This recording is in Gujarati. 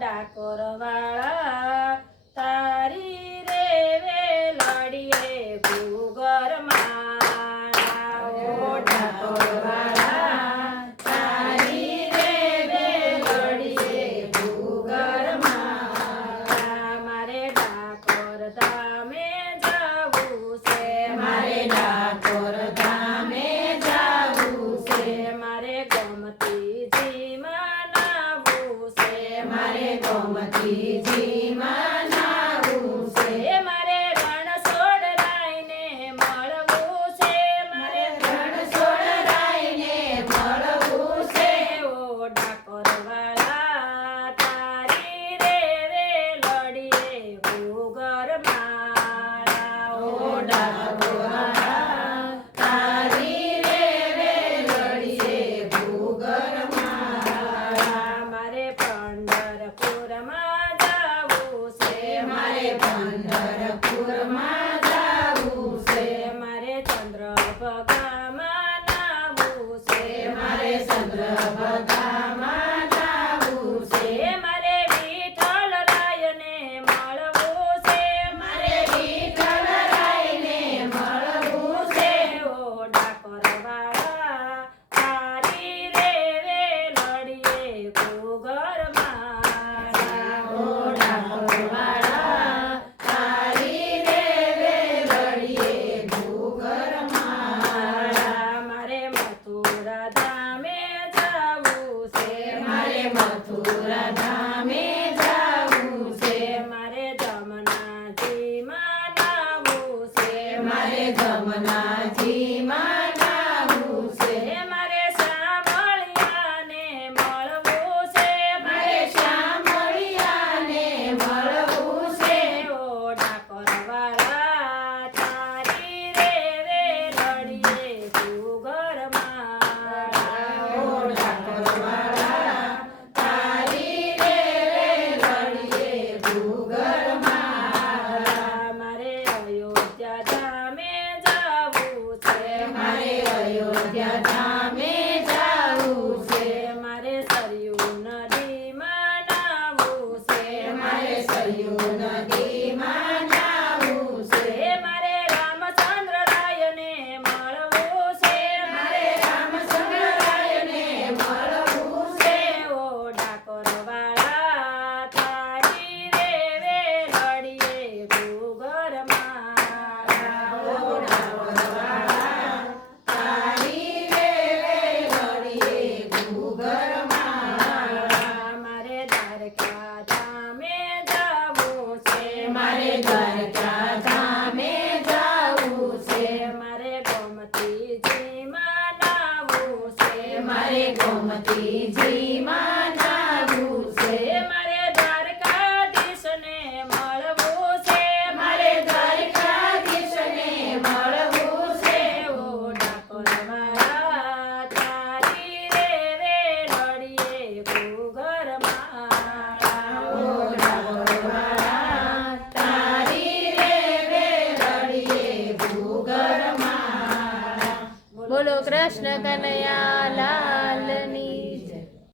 ડાકોર વાળા તારી રે વેલડીએ ઘૂઘર માળા ઓ ડાકોર વાળા તારી રે વેલડીએ ઘૂઘર માળા મારે ડાકોર ધામે જાવું છે મારે ડાકોર ધામે જાવું છે મારે ગોમતીજીમાં નાવું છે મારે ગોમતીજીમાં નાવું છે મારે રણછોડરાયને મળવું છે મારે રણછોડરાયને મળવું છે ઓ ડાકોર વાળા તારી રે વેલડીએ ઘૂઘર માળા ઓ ડાકોર વાળા તારી રે વેલડીએ ઘૂઘર માળા મારે પંઢરપુરમાં જાવું છે મારે પંઢરપુરમાં જાવું છે મારે ચંદ્રભાગામાં નાવું છે મારે ચંદ્રભાગામાં નાવું છે મારે વિઠ્ઠલરાયને મળવું છે મારે વિઠ્ઠલરાયને મળવું છે ઓ ડાકોર વાળા તારી રે વેલડીએ ઘૂઘર માળા ઓ ડાકોર વાળા તારી રે વેલડીએ ઘૂઘર માળા મારે મથુરા ધામે જાવું છે મારે મથુરા ધામે જાવું છે મારે જમનાજીમાં નાવું છે મારે જમનાજીમાં નાવું છે મારે શામળિયાને મળવું છે મારે શામળિયાને મળવું છે ઓ ડાકોર વાળા તારી રે વેલડીએ ઘૂઘર માળા ઓ ડાકોર વાળા તારી રે વેલડીએ ઘૂઘર માળા મારે અયોધ્યા ધામે જાવું છે મારે અયોધ્યા ધામે જાવું છે મારે સરયુ નદીમાં નાવું છે મારે સરયુ નદીમાં નાવું છે મારે રામચંદ્રરાયને મળવું છે મારે રામચંદ્રરાયને મળવું છે ઓ ડાકોર વાળા તારી રે વેલડીએ ઘૂઘર માળા ઓ ડાકોર વાળા તારી રે વેલડીએ ઘૂઘર માળા મારે દ્વારકા ધામે જાવું છે મારે દ્વારકા ધામે જાવું છે મારે ગોમતીજીમાં નાવું છે મારે ગોમતીજીમાં નાવું છે મારે દ્વારકાધીશને મળવું છે મારે દ્વારકાધીશને મળવું છે ઓ ડાકોર વાળા તારી રે વેલડીએ ઘૂઘર માળા ઓ ડાકોર વાળા તારી રે વેલડીએ ઘૂઘર માળા બોલો કૃષ્ણ કનૈયા લાલ